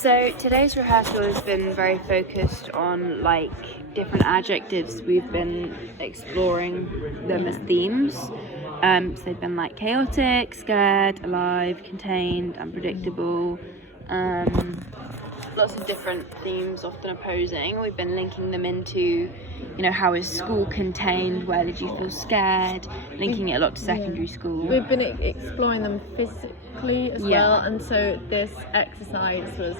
So today's rehearsal has been very focused on like different adjectives. We've been exploring them as themes. So they've been like chaotic, scared, alive, contained, unpredictable. Lots of different themes, often opposing. We've been linking them into, how is school contained? Where did you feel scared? Linking it a lot to secondary school. We've been exploring them physically as well, and so this exercise was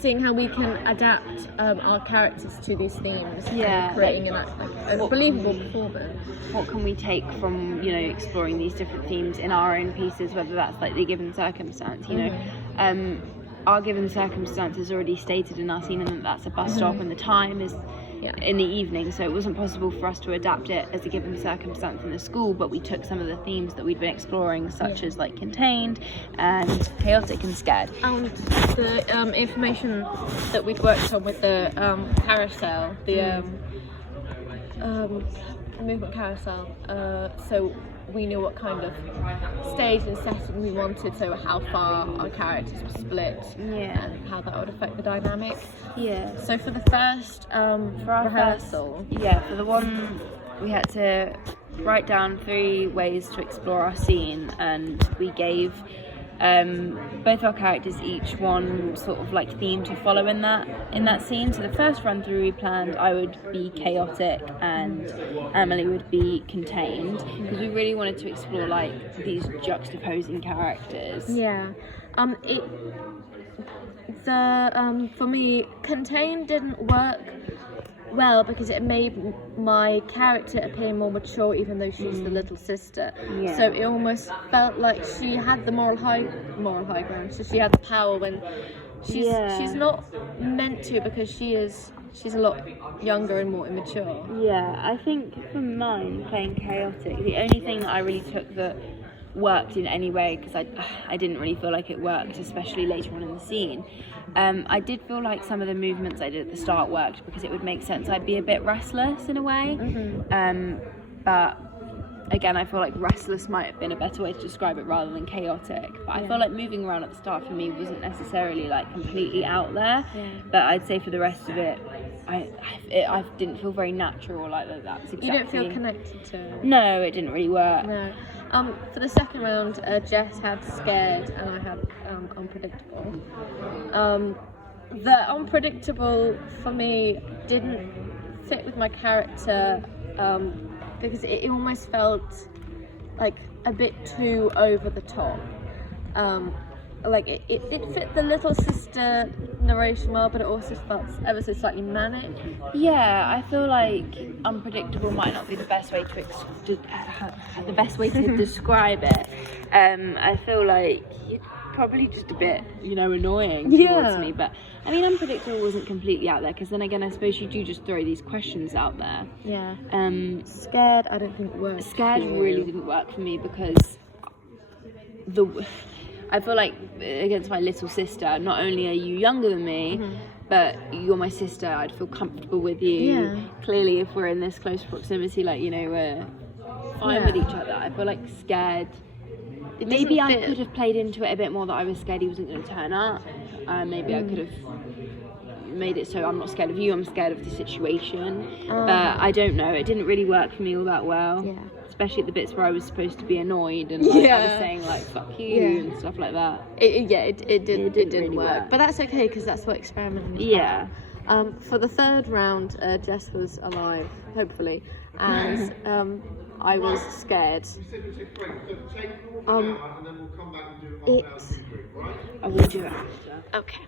seeing how we can adapt our characters to these themes, and creating a believable performance. What can we take from exploring these different themes in our own pieces, whether that's like the given circumstance, our given circumstance is already stated in our scene, and that's a bus stop, and the time is in the evening, so it wasn't possible for us to adapt it as a given circumstance in the school, but we took some of the themes that we'd been exploring, such as like contained and chaotic and scared. And the information that we'd worked on with the carousel, the movement carousel, so we knew what kind of stage and setting we wanted, so how far our characters were split, and how that would affect the dynamic. So for the first rehearsal, for the one, we had to write down 3 ways to explore our scene, and we gave both our characters each one sort of like theme to follow in that scene. So the first run through we planned I would be chaotic and Emily would be contained, because we really wanted to explore like these juxtaposing characters. For me, contained didn't work well because it made my character appear more mature, even though she's the little sister. So it almost felt like she had the moral high ground. So she had the power when she's not meant to, because she's a lot younger and more immature. I think for mine, playing chaotic, the only thing that I really took that worked in any way, because I didn't really feel like it worked, especially later on in the scene. I did feel like some of the movements I did at the start worked, because it would make sense I'd be a bit restless in a way. But again, I feel like restless might have been a better way to describe it rather than chaotic. But I feel like moving around at the start for me wasn't necessarily like completely out there. But I'd say for the rest of it, I didn't feel very natural, like that was exactly... You don't feel connected to it? No, it didn't really work. No. For the second round, Jess had scared and I had unpredictable. The unpredictable for me didn't fit with my character, because it almost felt like a bit too over the top. Like it fit the little sister narration well, but it also felt ever so slightly manic. I feel like unpredictable might not be the best way to describe it. I feel like you're probably just a bit, annoying towards me. But I mean, unpredictable wasn't completely out there, because then again, I suppose you do just throw these questions out there. Scared, I don't think worked. Scared really didn't work for me, because I feel like against my little sister, not only are you younger than me, but you're my sister, I'd feel comfortable with you. Clearly, if we're in this close proximity, we're fine with each other. I feel like scared. Maybe I could have played into it a bit more that I was scared he wasn't going to turn up. Maybe I could have made it so I'm not scared of you, I'm scared of the situation. But I don't know, it didn't really work for me all that well. Especially at the bits where I was supposed to be annoyed and I was saying like fuck you and stuff like that. It didn't really work. But that's okay, because that's what experimenting is about. For the third round, Jess was alive, hopefully, and I was scared. I will do it after. Okay.